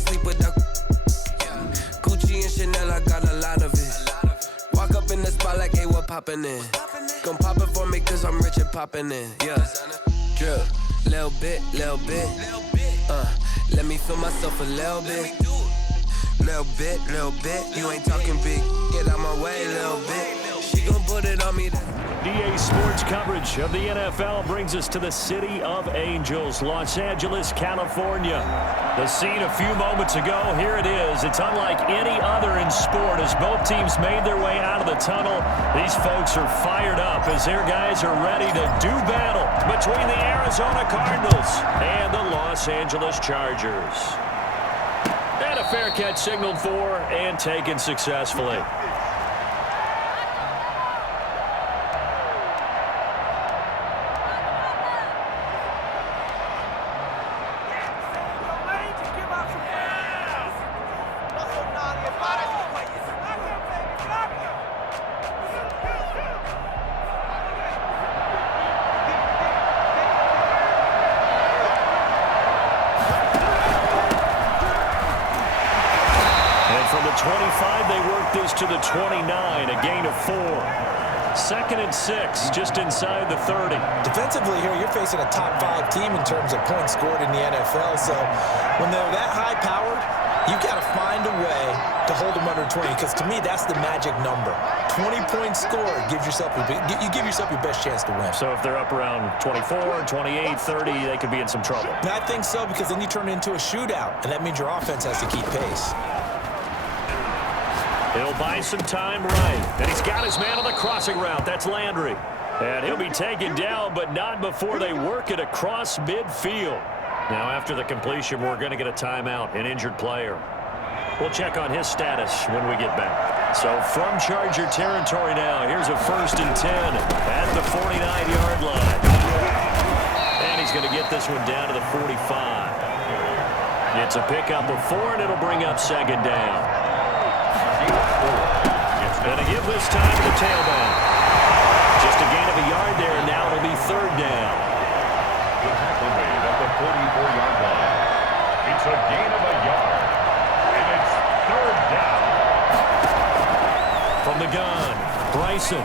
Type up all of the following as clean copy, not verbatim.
can't sleep without Gucci and Chanel, I got a lot of it. Walk up in the spot like, hey, what poppin' in? Gon' pop it for me cause I'm rich and poppin' in. Yeah, drip, little bit. Let me feel myself a little bit. Little bit. You ain't talking big. Get out my way, little bit. She gon' put it on me. DA Sports coverage of the NFL brings us to the City of Angels, Los Angeles, California. The scene a few moments ago, here it is. It's unlike any other in sport as both teams made their way out of the tunnel. These folks are fired up as their guys are ready to do battle between the Arizona Cardinals and the Los Angeles Chargers. And a fair catch signaled for and taken successfully. From the 25, they work this to the 29, a gain of 4. 2nd and 6, just inside the 30. Defensively here, you're facing a top 5 team in terms of points scored in the NFL. So when they're that high-powered, you've got to find a way to hold them under 20, because to me, that's the magic number. 20 points scored gives yourself you give yourself your best chance to win. So if they're up around 24, 28, 30, they could be in some trouble. And I think so, because then you turn it into a shootout, and that means your offense has to keep pace. He'll buy some time right. And he's got his man on the crossing route. That's Landry. And he'll be taken down, but not before they work it across midfield. Now, after the completion, we're going to get a timeout, an injured player. We'll check on his status when we get back. So from Charger territory now, here's a 1st and 10 at the 49-yard line. And he's going to get this one down to the 45. It's a pickup of 4, and it'll bring up 2nd down. Going to give this time to the tailback. Just a gain of a yard there, and now it'll be 3rd down. The tackle made at the 44-yard line. It's a gain of a yard, and it's 3rd down. From the gun, Bryson.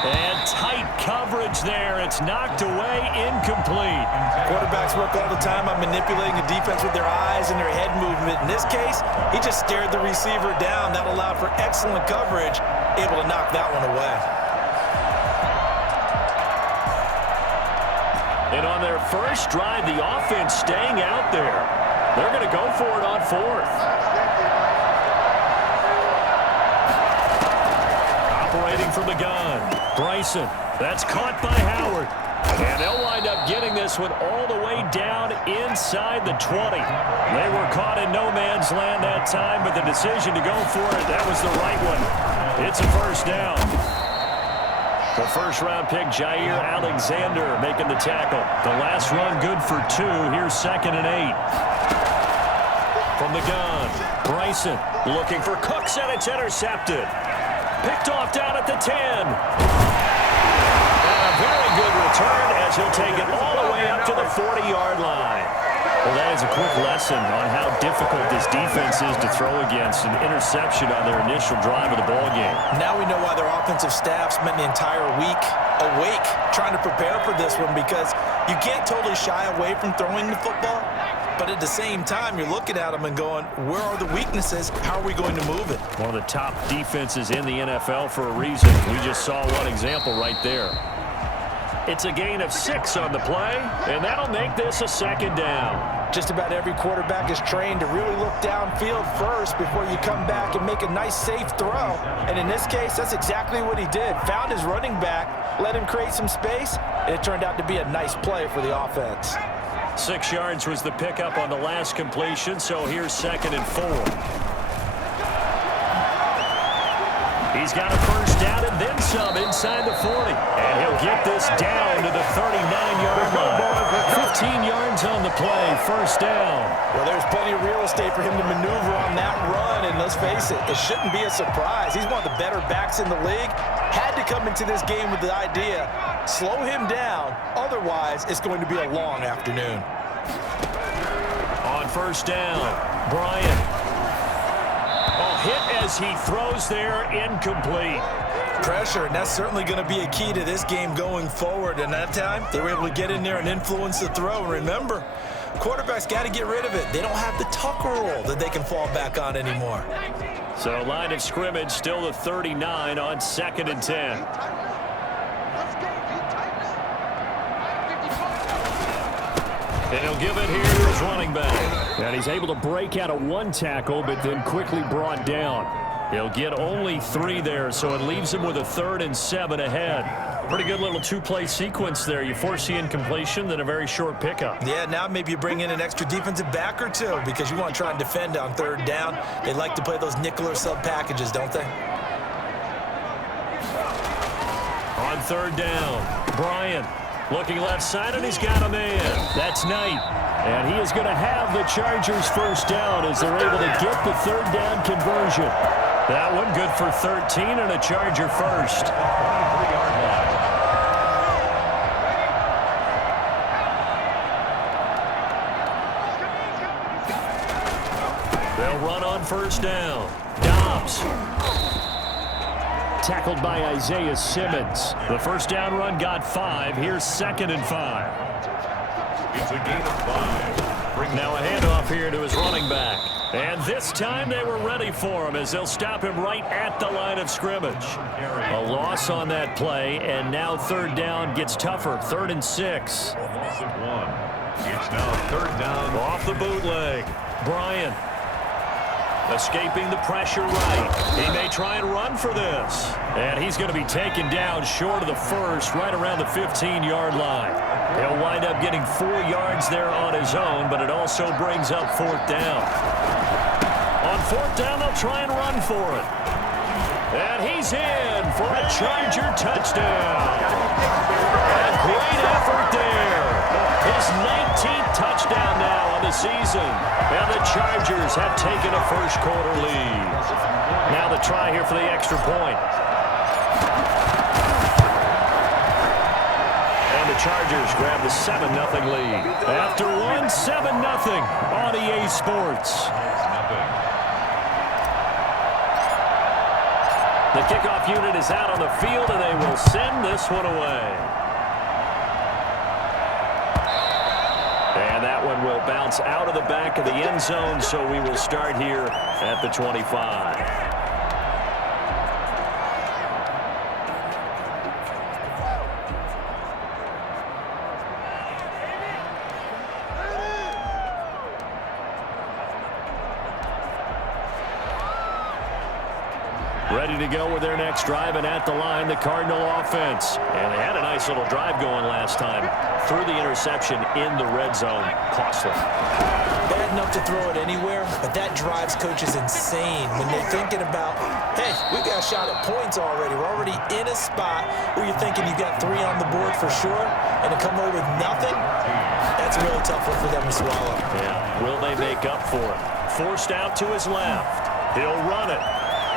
And tight coverage there. It's knocked away, incomplete. Quarterbacks work all the time on manipulating the defense with their eyes and their head movement. In this case, he just stared the receiver down. That allowed for excellent coverage, able to knock that one away. And on their first drive, the offense staying out there. They're going to go for it on 4th. Operating from the gun, Bryson. That's caught by Howard. And they'll wind up getting this one all the way down inside the 20. They were caught in no man's land that time, but the decision to go for it, that was the right one. It's a 1st down. The 1st-round pick, Jair Alexander, making the tackle. The last run good for 2. Here's 2nd and 8. From the gun, Bryson looking for Cooks, and it's intercepted. Picked off down at the 10. And a very good return as he'll take it all the way up to the 40-yard line. Well, that is a quick lesson on how difficult this defense is to throw against. An interception on their initial drive of the ballgame. Now we know why their offensive staff spent the entire week awake trying to prepare for this one, because you can't totally shy away from throwing the football. But at the same time, you're looking at them and going, where are the weaknesses? How are we going to move it? One of the top defenses in the NFL for a reason. We just saw one example right there. It's a gain of 6 on the play, and that'll make this a 2nd down. Just about every quarterback is trained to really look downfield first before you come back and make a nice, safe throw. And in this case, that's exactly what he did. Found his running back, let him create some space, and it turned out to be a nice play for the offense. 6 yards was the pickup on the last completion, so here's 2nd and 4. He's got a 1st down and then some inside the 40. And he'll get this down to the 39-yard line. 15 yards on the play, 1st down. Well, there's plenty of real estate for him to maneuver on that run, and let's face it, it shouldn't be a surprise. He's one of the better backs in the league. Had to come into this game with the idea, slow him down, otherwise it's going to be a long afternoon. On 1st down, Bryant. Oh, hit as he throws there, incomplete. Pressure, and that's certainly going to be a key to this game going forward. And that time, they were able to get in there and influence the throw. And remember, quarterbacks got to get rid of it. They don't have the Tucker rule that they can fall back on anymore. So line of scrimmage still the 39 on 2nd and 10. And he'll give it here to his running back. And he's able to break out of one tackle, but then quickly brought down. He'll get only 3 there, so it leaves him with a 3rd and 7 ahead. Pretty good little 2-play sequence there. You force the incompletion, then a very short pickup. Yeah, now maybe you bring in an extra defensive back or 2 because you want to try and defend on 3rd down. They like to play those nickel or sub packages, don't they? On 3rd down, Bryant looking left side, and he's got a man. That's Knight. And he is going to have the Chargers first down as they're able to get the 3rd down conversion. That one good for 13 and a Charger first. They'll run on first down. Dobbs. Tackled by Isaiah Simmons. The first down run got 5. Here's 2nd and 5. It's a gain of 5. Now a handoff here to his running back. And this time they were ready for him as they'll stop him right at the line of scrimmage. A loss on that play, and now 3rd down gets tougher. 3rd and 6. Loss of 1. It's now 3rd down. Off the bootleg. Bryant. Escaping the pressure right. He may try and run for this. And he's going to be taken down short of the first, right around the 15-yard line. He'll wind up getting 4 yards there on his own, but it also brings up 4th down. On 4th down, they'll try and run for it. And he's in for a Charger touchdown. A great effort there. His 19th touchdown now on the season. And the Chargers have taken a first-quarter lead. Now the try here for the extra point. And the Chargers grab the 7-0 lead. After one, 7-0 on EA Sports. The kickoff unit is out on the field, and they will send this one away. And that one will bounce out of the back of the end zone, so we will start here at the 25. Ready to go with their next drive, and at the line, the Cardinal offense. And they had a nice little drive going last time. Threw the interception in the red zone. Costly. Bad enough to throw it anywhere, but that drives coaches insane when they're thinking about, hey, we got a shot at points already. We're already in a spot where you're thinking you got 3 on the board for sure, and to come away with nothing, that's a really tough one for them to swallow. Yeah, will they make up for it? Forced out to his left. He'll run it.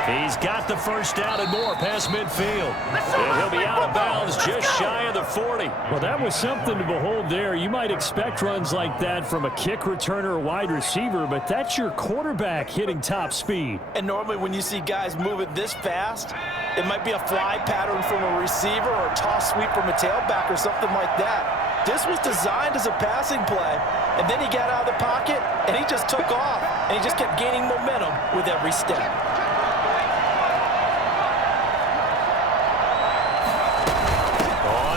He's got the first down and more past midfield. And he'll be out of bounds just shy of the 40. Well, that was something to behold there. You might expect runs like that from a kick returner or wide receiver, but that's your quarterback hitting top speed. And normally when you see guys moving this fast, it might be a fly pattern from a receiver or a toss sweep from a tailback or something like that. This was designed as a passing play, and then he got out of the pocket, and he just took off, and he just kept gaining momentum with every step.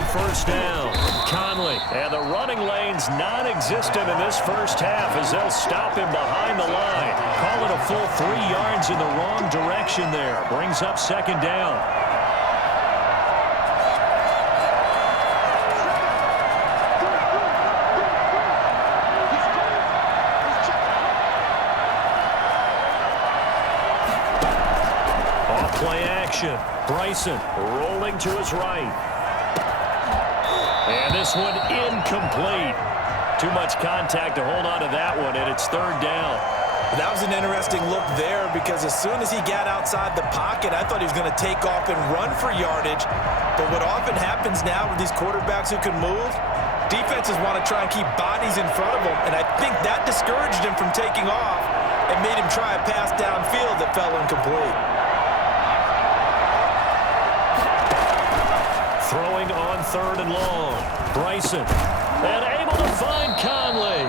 First down, Conley. And the running lane's non-existent in this first half as they'll stop him behind the line. Call it a full 3 yards in the wrong direction there. Brings up 2nd down. Off play action. Bryson rolling to his right. And this one incomplete. Too much contact to hold on to that one, and it's 3rd down. That was an interesting look there because as soon as he got outside the pocket, I thought he was going to take off and run for yardage. But what often happens now with these quarterbacks who can move, defenses want to try and keep bodies in front of them, and I think that discouraged him from taking off. made him try a pass downfield that fell incomplete. Throwing on 3rd and long. Bryson. And able to find Conley.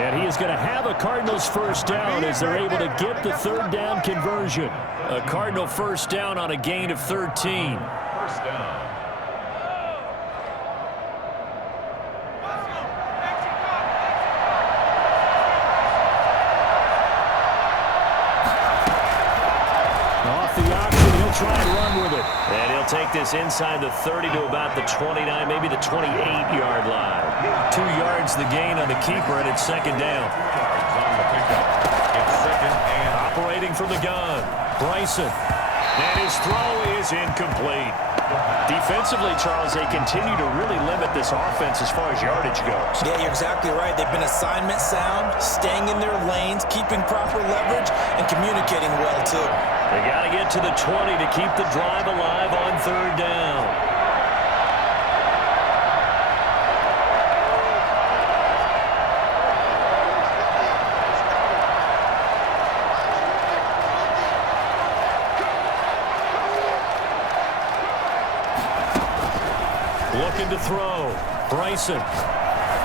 And he is going to have a Cardinals first down as they're able to get the 3rd down conversion. A Cardinal first down on a gain of 13. First down. Off the option, he'll try and run with it. And he'll take this inside the 30 to about the 29, maybe the 28-yard line. 2 yards the gain on the keeper, and it's 2nd down. Yards on the pickup. It's 2nd and operating from the gun. Bryson. And his throw is incomplete. Defensively, Charles, they continue to really limit this offense as far as yardage goes. Yeah, you're exactly right. They've been assignment sound, staying in their lanes, keeping proper leverage, and communicating well, too. They got to get to the 20 to keep the drive alive on 3rd down. Looking to throw. Bryson.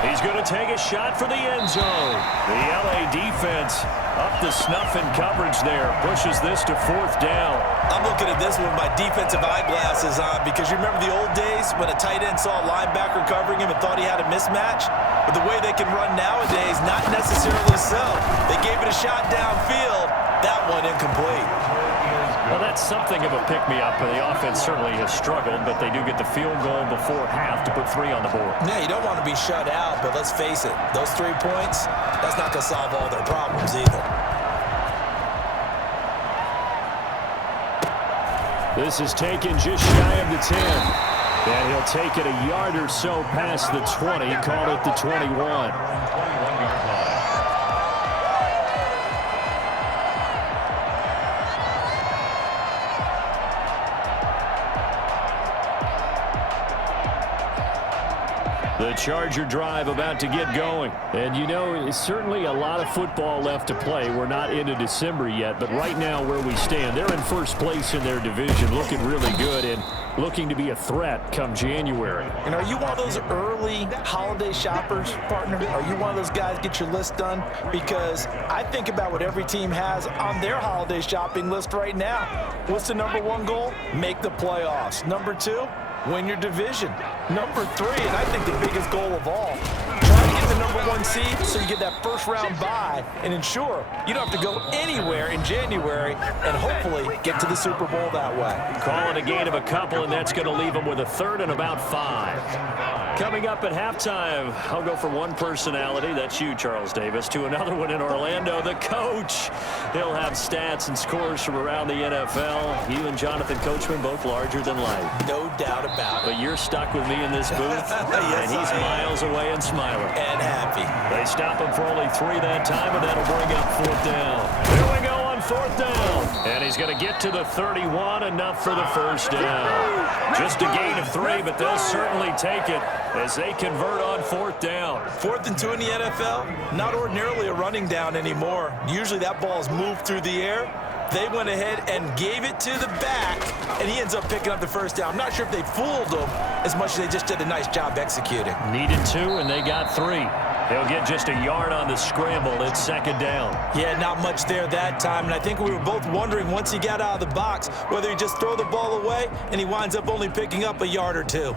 He's going to take a shot for the end zone. The LA defense up to snuff in coverage there. Pushes this to 4th down. I'm looking at this with my defensive eyeglasses on because you remember the old days when a tight end saw a linebacker covering him and thought he had a mismatch? But the way they can run nowadays, not necessarily so. They gave it a shot downfield. That one incomplete. Well, that's something of a pick-me-up. The offense certainly has struggled, but they do get the field goal before half to put 3 on the board. Yeah, you don't want to be shut out, but let's face it, those 3 points, that's not going to solve all their problems either. This is taken just shy of the 10. And he'll take it a yard or so past the 20, call it the 21. 21-yard line. The Charger drive about to get going. And, you know, it's certainly a lot of football left to play. We're not into December yet, but right now where we stand, they're in first place in their division, looking really good and looking to be a threat come January. And are you one of those early holiday shoppers, partner? Are you one of those guys get your list done? Because I think about what every team has on their holiday shopping list right now. What's the number 1 goal? Make the playoffs. Number 2? Win your division. Number 3, and I think the biggest goal of all, try to get the number 1 seed so you get that first round bye and ensure you don't have to go anywhere in January and hopefully get to the Super Bowl that way. Call it a gain of a couple, and that's going to leave them with a 3rd and about 5. Coming up at halftime, I'll go from one personality, that's you, Charles Davis, to another one in Orlando, the coach. He'll have stats and scores from around the NFL. You and Jonathan Coachman both larger than life. No doubt about it. But you're stuck with me in this booth, Yes, and he's miles away and smiling. And happy. They stop him for only 3 that time, and that'll bring up 4th down. Here we go on 4th down. And he's going to get to the 31, enough for the first down. Just a gain of 3, but they'll certainly take it as they convert on 4th down. 4th and 2 in the NFL, not ordinarily a running down anymore. Usually that ball is moved through the air. They went ahead and gave it to the back, and he ends up picking up the first down. I'm not sure if they fooled him as much as they just did a nice job executing. Needed 2, and they got 3. He'll get just a yard on the scramble. It's 2nd down. Yeah, not much there that time, and I think we were both wondering once he got out of the box whether he just throw the ball away, and he winds up only picking up a yard or 2.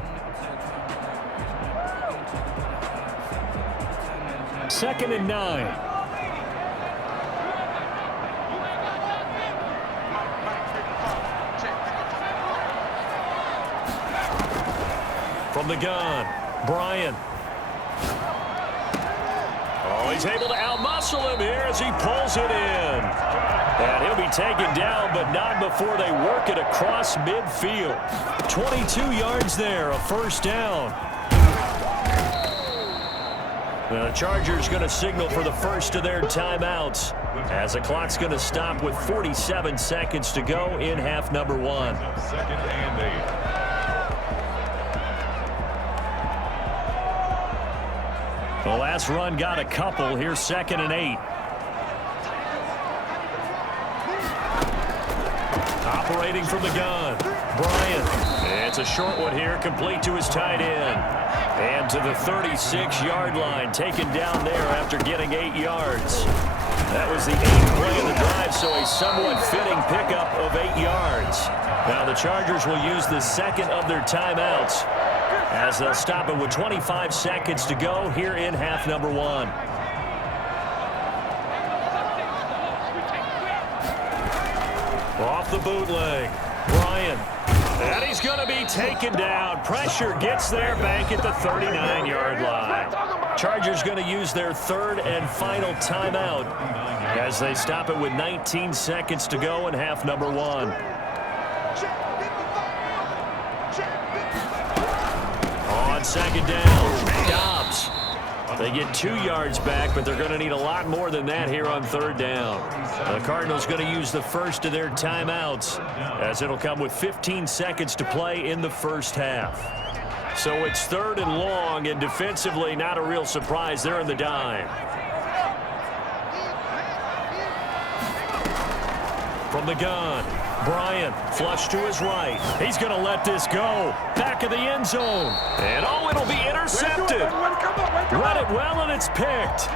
2nd and 9. From the gun, Bryant. Oh, he's able to outmuscle him here as he pulls it in. And he'll be taken down, but not before they work it across midfield. 22 yards there, a first down. The Chargers going to signal for the first of their timeouts as the clock's going to stop with 47 seconds to go in half number 1. 2nd and 8. The last run got a couple. Here's 2nd and 8. Operating from the gun, Bryant. It's a short one here, complete to his tight end. And to the 36-yard line, taken down there after getting 8 yards. That was the 8th play of the drive, so a somewhat fitting pickup of 8 yards. Now the Chargers will use the second of their timeouts as they'll stop it with 25 seconds to go here in half number 1. Off the bootleg, Bryant. And he's going to be taken down. Pressure gets there back at the 39-yard line. Chargers going to use their third and final timeout as they stop it with 19 seconds to go in half number 1. On second down, Dobbs. They get 2 yards back, but they're going to need a lot more than that here on third down. The Cardinals going to use the first of their timeouts as it'll come with 15 seconds to play in the first half. So it's third and long, and defensively not a real surprise. They're in the dime. From the gun, Bryant, flush to his right. He's going to let this go. Back of the end zone. And oh, it'll be intercepted. Run it well, and it's picked.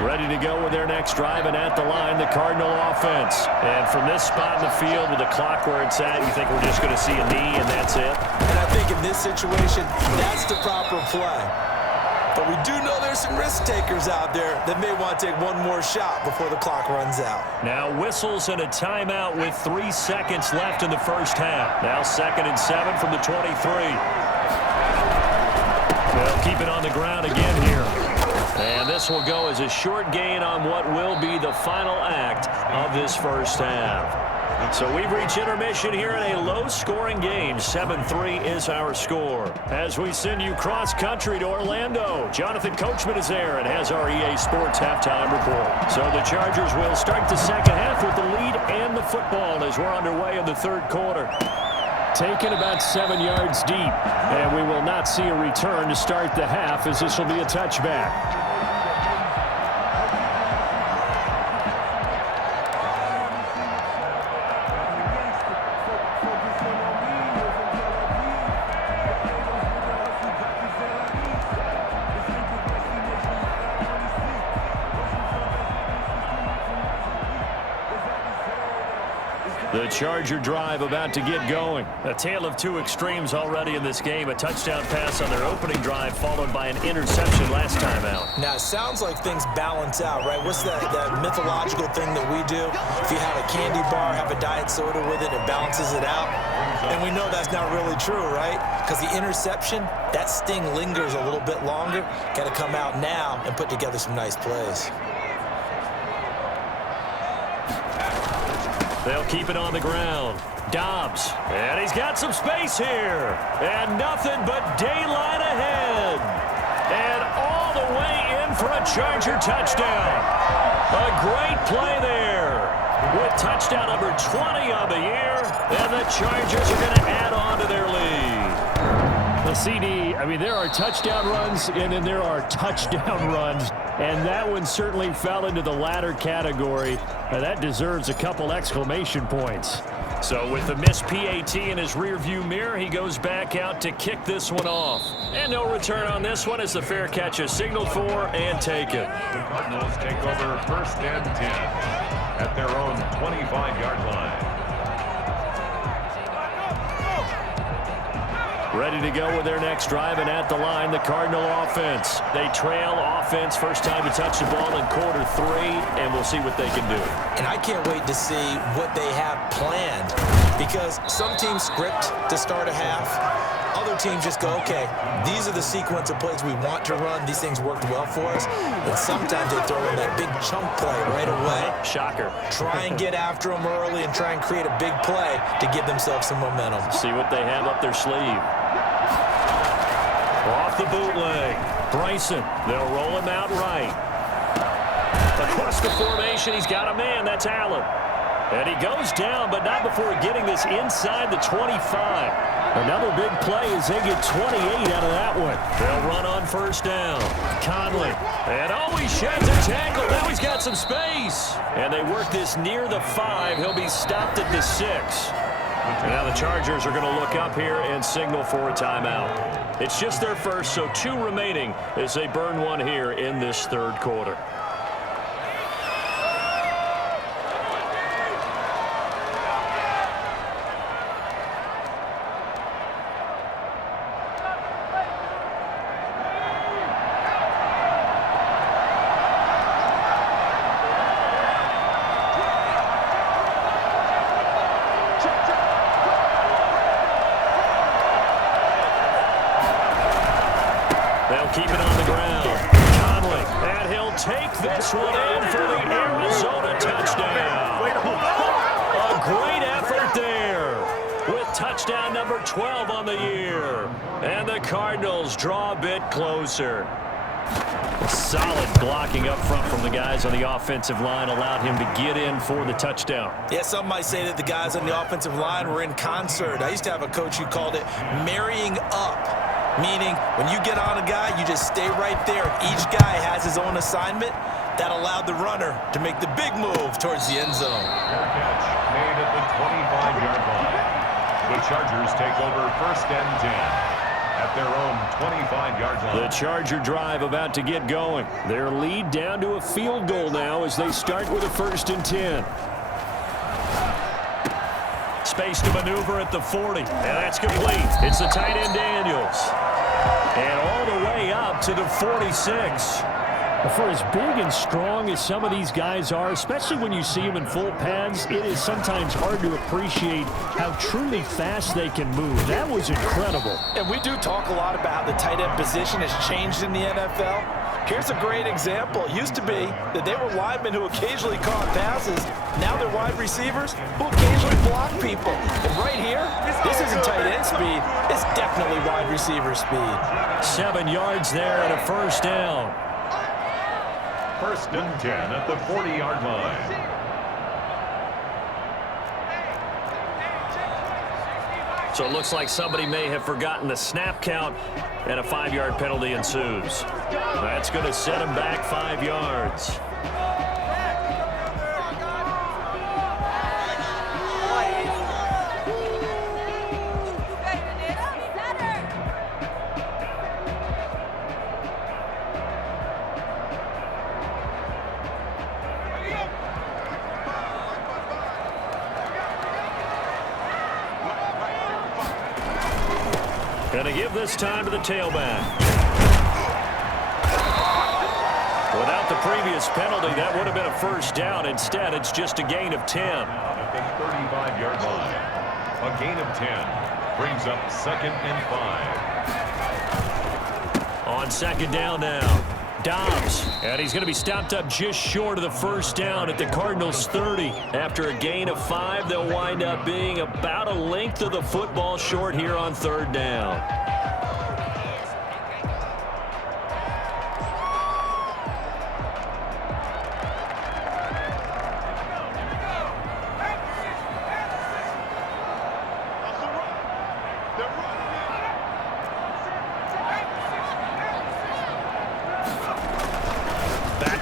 Ready to go with their next drive, and at the line, the Cardinal offense. And from this spot in the field with the clock where it's at, you think we're just going to see a knee and that's it? And I think in this situation, that's the proper play. But we do know there's some risk takers out there that may want to take one more shot before the clock runs out. Now whistles and a timeout with 3 seconds left in the first half. Now 2nd and 7 from the 23. They'll keep it on the ground again here. And this will go as a short gain on what will be the final act of this first half. So we've reached intermission here in a low-scoring game. 7-3 is our score. As we send you cross-country to Orlando, Jonathan Coachman is there and has our EA Sports halftime report. So the Chargers will start the second half with the lead and the football as we're underway in the third quarter. Taken about 7 yards deep, and we will not see a return to start the half as this will be a touchback. The Charger drive about to get going. A tale of two extremes already in this game. A touchdown pass on their opening drive followed by an interception last time out. Now, it sounds like things balance out, right? What's that mythological thing that we do? If you have a candy bar, have a diet soda with it, it balances it out. And we know that's not really true, right? Because the interception, that sting lingers a little bit longer. Got to come out now and put together some nice plays. They'll keep it on the ground. Dobbs. And he's got some space here. And nothing but daylight ahead. And all the way in for a Charger touchdown. A great play there. With touchdown number 20 on the year. And the Chargers are going to add on to their lead. The CD, I mean, there are touchdown runs, and then there are touchdown runs. And that one certainly fell into the latter category. That deserves a couple exclamation points. So with the missed PAT in his rearview mirror, he goes back out to kick this one off. And no return on this one as the fair catch is signaled for and taken. The Cardinals take over 1st and 10 at their own 25-yard line. Ready to go with their next drive, and at the line, the Cardinal offense. They trail offense, first time to touch the ball in quarter 3, and we'll see what they can do. And I can't wait to see what they have planned, because some teams script to start a half. Other teams just go, okay, these are the sequence of plays we want to run. These things worked well for us. And sometimes they throw in that big chunk play right away. Shocker. Try and get after them early and try and create a big play to give themselves some momentum. See what they have up their sleeve. Off the bootleg. Bryson. They'll roll him out right. Across the formation, he's got a man. That's Allen. And he goes down, but not before getting this inside the 25. Another big play as they get 28 out of that one. They'll run on first down. Conley. And he sheds a tackle. Now he's got some space. And they work this near the 5. He'll be stopped at the 6. Now the Chargers are going to look up here and signal for a timeout. It's just their first, so 2 remaining as they burn one here in this third quarter. Keep it on the ground. Conley. And he'll take this one in for the Arizona touchdown. A great effort there with touchdown number 12 on the year. And the Cardinals draw a bit closer. Solid blocking up front from the guys on the offensive line allowed him to get in for the touchdown. Yeah, some might say that the guys on the offensive line were in concert. I used to have a coach who called it marrying up. Meaning, when you get on a guy, you just stay right there. Each guy has his own assignment. That allowed the runner to make the big move towards the end zone. Fair catch made at the 25-yard line. The Chargers take over first and 10 at their own 25-yard line. The Charger drive about to get going. Their lead down to a field goal now as they start with a first and 10. Space to maneuver at the 40. And that's complete. It's the tight end Daniels. And all the way up to the 46. For as big and strong as some of these guys are, especially when you see them in full pads, it is sometimes hard to appreciate how truly fast they can move. That was incredible. And we do talk a lot about how the tight end position has changed in the NFL. Here's a great example. It used to be that they were linemen who occasionally caught passes. Now they're wide receivers who occasionally block people. And right here, this isn't tight end speed. It's definitely wide receiver speed. 7 yards there and a first down. First and 10 at the 40-yard line. So it looks like somebody may have forgotten the snap count, and a 5-yard penalty ensues. That's going to set him back 5 yards. Going to give this time to the tailback. Without the previous penalty, that would have been a first down. Instead, it's just a gain of 10. At the 35-yard line, a gain of 10 brings up second and 5. On second down now, Dobbs. And he's going to be stopped up just short of the first down at the Cardinals' 30. After a gain of 5, they'll wind up being about a length of the football short here on third down.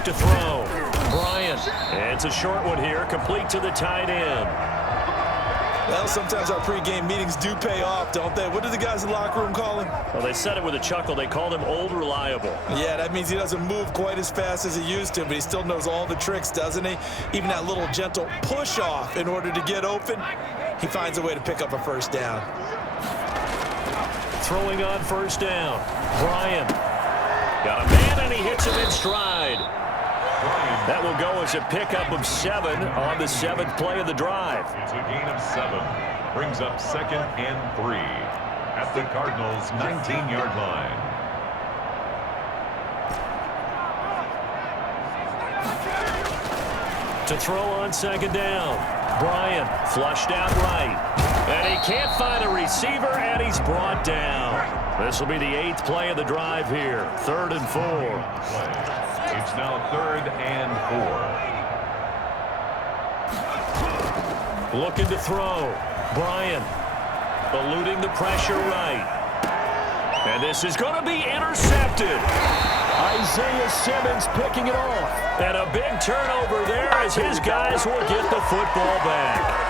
To throw. Bryant. And it's a short one here, complete to the tight end. Well, sometimes our pregame meetings do pay off, don't they? What do the guys in the locker room call him? Well, they said it with a chuckle. They called him Old Reliable. Yeah, that means he doesn't move quite as fast as he used to, but he still knows all the tricks, doesn't he? Even that little gentle push-off in order to get open, he finds a way to pick up a first down. Throwing on first down. Bryant. Got a man, and he hits him in stride. That will go as a pickup of 7 on the 7th play of the drive. It's a gain of 7. Brings up second and 3 at the Cardinals' 19-yard line. To throw on second down. Bryant flushed out right. And he can't find a receiver, and he's brought down. This will be the 8th play of the drive here. 3rd and 4. It's now 3rd and 4. Looking to throw. Bryant eluding the pressure right. And this is going to be intercepted. Isaiah Simmons picking it off. And a big turnover there as his guys will get the football back.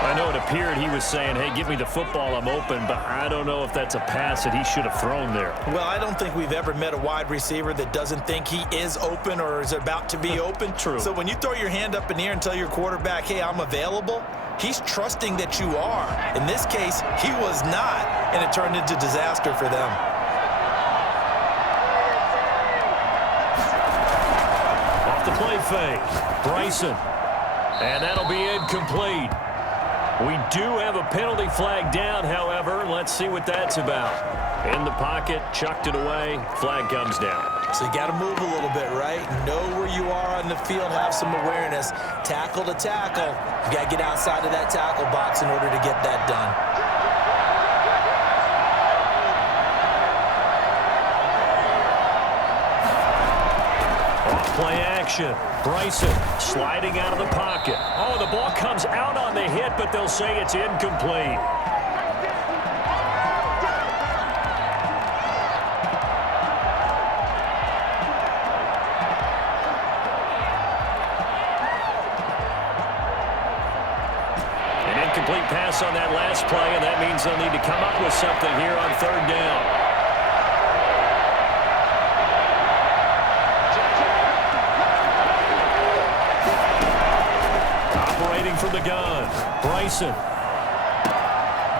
I know it appeared he was saying, hey, give me the football, I'm open, but I don't know if that's a pass that he should have thrown there. Well, I don't think we've ever met a wide receiver that doesn't think he is open or is about to be open. True. So when you throw your hand up in the air and tell your quarterback, hey, I'm available, he's trusting that you are. In this case, he was not, and it turned into disaster for them. Off the play fake, Bryson. And that'll be incomplete. We do have a penalty flag down, however. Let's see what that's about. In the pocket, chucked it away, flag comes down. So you got to move a little bit, right? Know where you are on the field, have some awareness. Tackle to tackle. You got to get outside of that tackle box in order to get that done. Play action. Bryson sliding out of the pocket. Oh, the ball comes out on the hit, but they'll say it's incomplete. An incomplete pass on that last play, and that means they'll need to come up with something here on third down. From the gun, Bryson.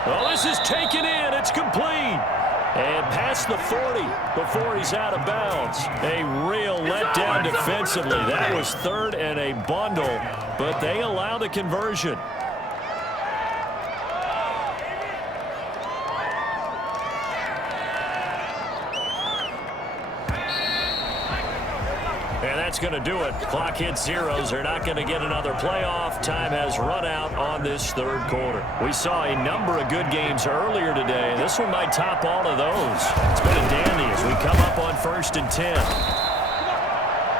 Well, this is taken in. It's complete. And past the 40 before he's out of bounds. A real letdown defensively. That was third and a bundle, but they allow the conversion. That's going to do it. Clock hits zeros. They're not going to get another playoff. Time has run out on this third quarter. We saw a number of good games earlier today. This one might top all of those. It's been a dandy as we come up on 1st and 10.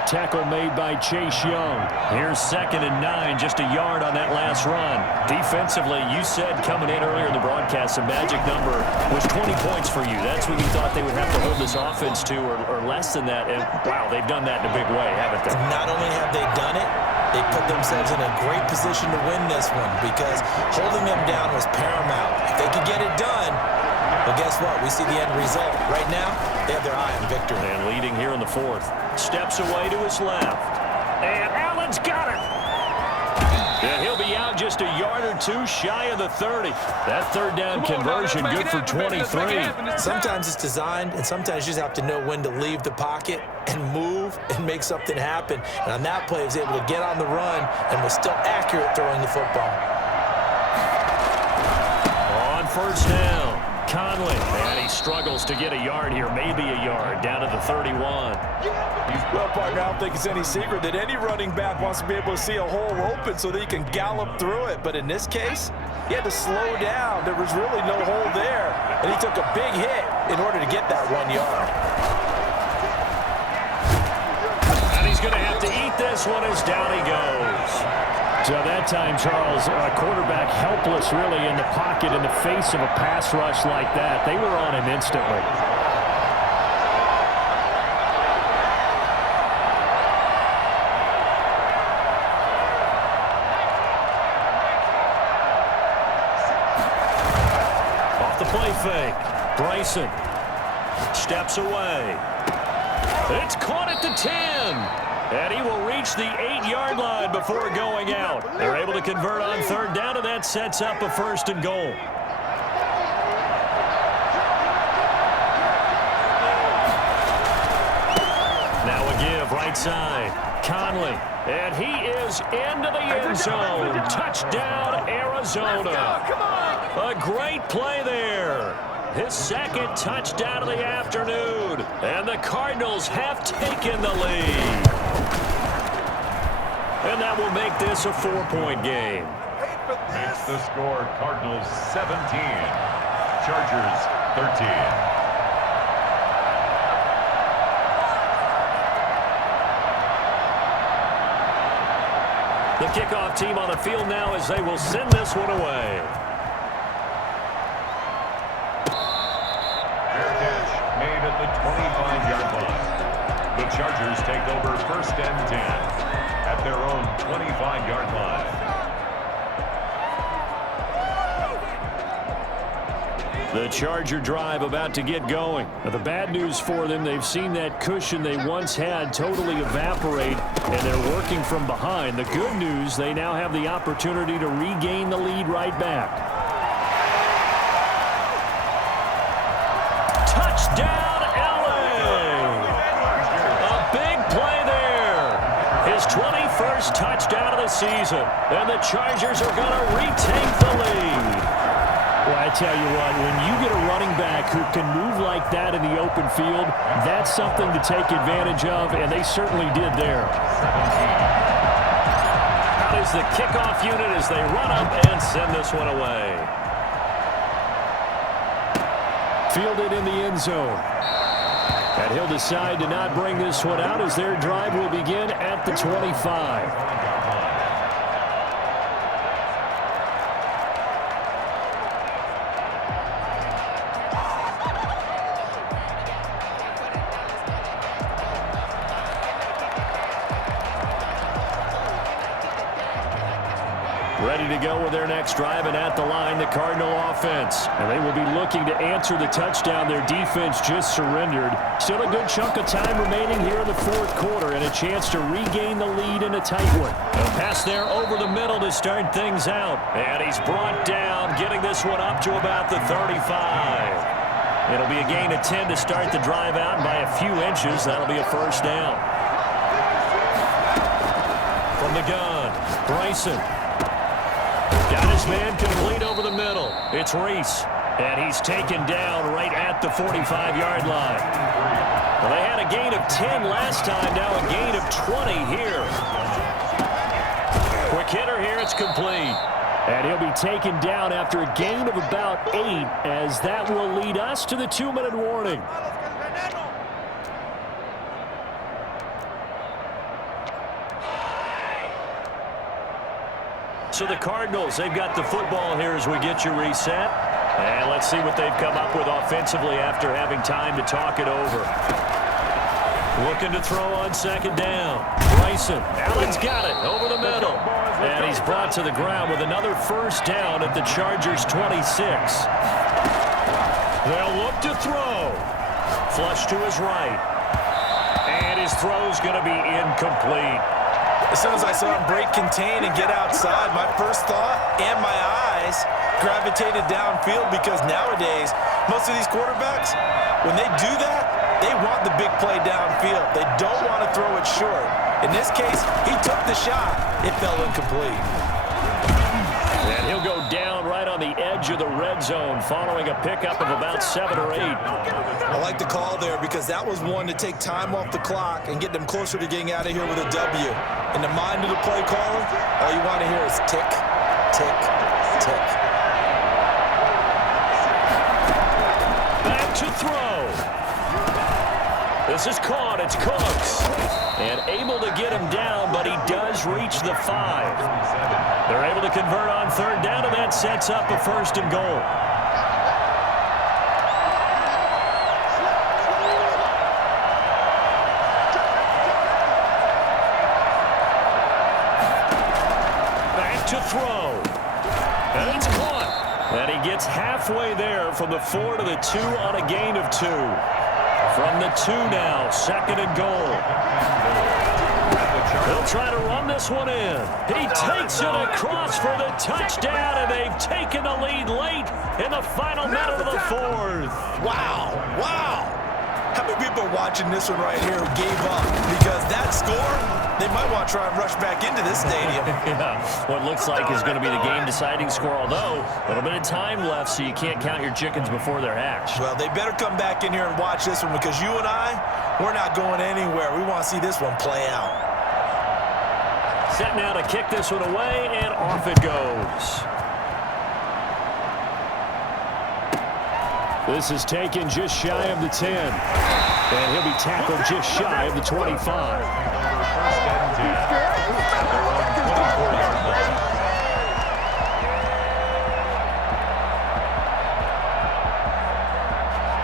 Tackle made by Chase Young. Here's 2nd and 9, just a yard on that last run. Defensively, you said coming in earlier in the broadcast, the magic number was 20 points for you. That's what you thought they would have to hold this offense to, or less than that. And, wow, they've done that in a big way, haven't they? Not only have they done it, they put themselves in a great position to win this one because holding them down was paramount. If they could get it done, well, guess what? We see the end result. Right now, they have their eye on victory. And leading here in the 4th. Steps away to his left. And Allen's got it. And he'll be out just a yard or two shy of the 30. That third down conversion good for 23. Sometimes it's designed, and sometimes you just have to know when to leave the pocket and move and make something happen. And on that play, he was able to get on the run and was still accurate throwing the football. On 1st down. Conley, and he struggles to get a yard here, maybe a yard, down to the 31. Well, partner, I don't think it's any secret that any running back wants to be able to see a hole open so that he can gallop through it. But in this case, he had to slow down. There was really no hole there, and he took a big hit in order to get that 1 yard. And he's going to have to eat this one as down he goes. So that time, Charles, a quarterback helpless really in the pocket in the face of a pass rush like that. They were on him instantly. Off the play fake. Bryson steps away. It's caught at the 10. And he will reach the 8-yard line before going out. They're able to convert on third down, and that sets up a 1st and goal. Now a give right side. Conley. And he is into the end zone. Touchdown, Arizona. A great play there. His 2nd touchdown of the afternoon. And the Cardinals have taken the lead. And that will make this a 4-point game. Makes the score Cardinals 17, Chargers 13. The kickoff team on the field now as they will send this one away. Fair catch made at the 25-yard line. The Chargers take over 1st and 10 at their own 25-yard line. The Charger drive about to get going. Now, the bad news for them, they've seen that cushion they once had totally evaporate, and they're working from behind. The good news, they now have the opportunity to regain the lead right back. Touchdown, LA! A big play there. His 21st touchdown of the season, and the Chargers are going to retake the lead. Well, I tell you what, when you get a running back who can move like that in the open field, that's something to take advantage of, and they certainly did there. Out is the kickoff unit as they run up and send this one away. Fielded in the end zone. And he'll decide to not bring this one out as their drive will begin at the 25. Ready to go with their next drive, and at the line, the Cardinal offense. And they will be looking to answer the touchdown their defense just surrendered. Still a good chunk of time remaining here in the fourth quarter, and a chance to regain the lead in a tight one. A pass there over the middle to start things out. And he's brought down, getting this one up to about the 35. It'll be a gain of 10 to start the drive out, and by a few inches, that'll be a first down. From the gun, Bryson. Got his man complete over the middle. It's Reese. And he's taken down right at the 45-yard line. Well, they had a gain of 10 last time, now a gain of 20 here. Quick hitter here, it's complete. And he'll be taken down after a gain of about 8, as that will lead us to the 2-minute warning. So the Cardinals, they've got the football here as we get you reset. And let's see what they've come up with offensively after having time to talk it over. Looking to throw on second down. Bryson, Allen's got it over the middle. And he's brought to the ground with another first down at the Chargers' 26. They'll look to throw. Flush to his right. And his throw's going to be incomplete. As soon as I saw him break contain and get outside, my first thought and my eyes gravitated downfield, because nowadays, most of these quarterbacks, when they do that, they want the big play downfield. They don't want to throw it short. In this case, he took the shot. It fell incomplete. And he'll go down right on the edge of the red zone following a pickup of about 7 or 8. I like the call there, because that was one to take time off the clock and get them closer to getting out of here with a W. In the mind of the play caller, all you want to hear is tick, tick, tick. Back to throw. This is caught. It's Cooks. And able to get him down, but he does reach the 5. They're able to convert on third down, and that sets up a 1st and goal. To throw. And it's caught. And he gets halfway there from the 4 to the 2 on a gain of 2. From the 2 now, 2nd and goal. They'll try to run this one in. He takes it across for the touchdown, and they've taken the lead late in the final minute of the 4th. Wow, wow. How many people are watching this one right here who gave up? Because that score, they might want to try and rush back into this stadium. Yeah, what looks like is going to be the game-deciding score, although a little bit of time left, so you can't count your chickens before they're hatched. Well, they better come back in here and watch this one, because you and I, we're not going anywhere. We want to see this one play out. Set now to kick this one away, and off it goes. This is taken just shy of the 10. And he'll be tackled just shy of the 25.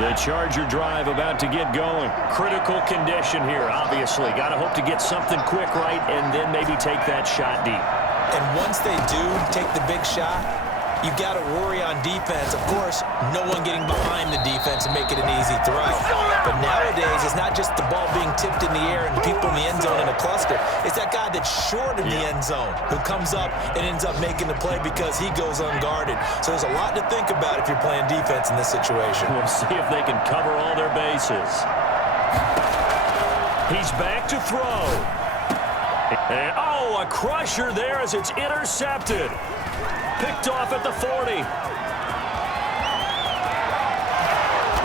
The Charger drive about to get going. Critical condition here, obviously. Got to hope to get something quick right and then maybe take that shot deep. And once they do take the big shot, you've got to worry on defense. Of course, no one getting behind the defense and make it an easy throw. But nowadays, it's not just the ball being tipped in the air and people in the end zone in a cluster. It's that guy that's short in the end zone who comes up and ends up making the play because he goes unguarded. So there's a lot to think about if you're playing defense in this situation. We'll see if they can cover all their bases. He's back to throw. And, oh, a crusher there as it's intercepted. Picked off at the 40.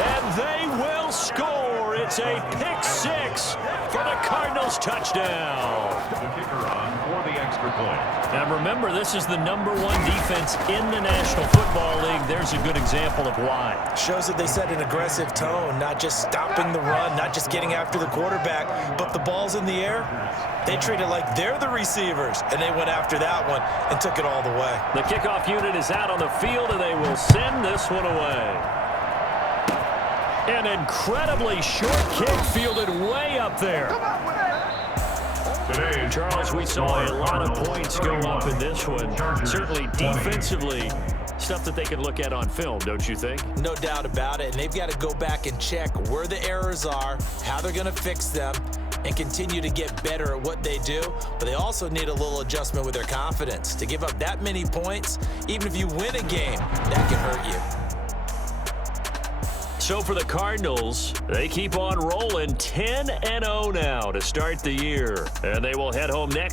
And they will score. It's a pick six for the Cardinals touchdown. The kicker on for the extra point. And remember, this is the #1 defense in the National Football League. There's a good example of why. Shows that they set an aggressive tone, not just stopping the run, not just getting after the quarterback, but the ball's in the air. They treat it like they're the receivers, and they went after that one and took it all the way. The kickoff unit is out on the field, and they will send this one away. An incredibly short kick fielded way up there. Today, Charles, we saw a lot of points go up in this one. Certainly defensively, stuff that they can look at on film, don't you think? No doubt about it, and they've got to go back and check where the errors are, how they're going to fix them, and continue to get better at what they do. But they also need a little adjustment with their confidence. To give up that many points, even if you win a game, that can hurt you. So for the Cardinals, they keep on rolling 10-0 now to start the year. And they will head home next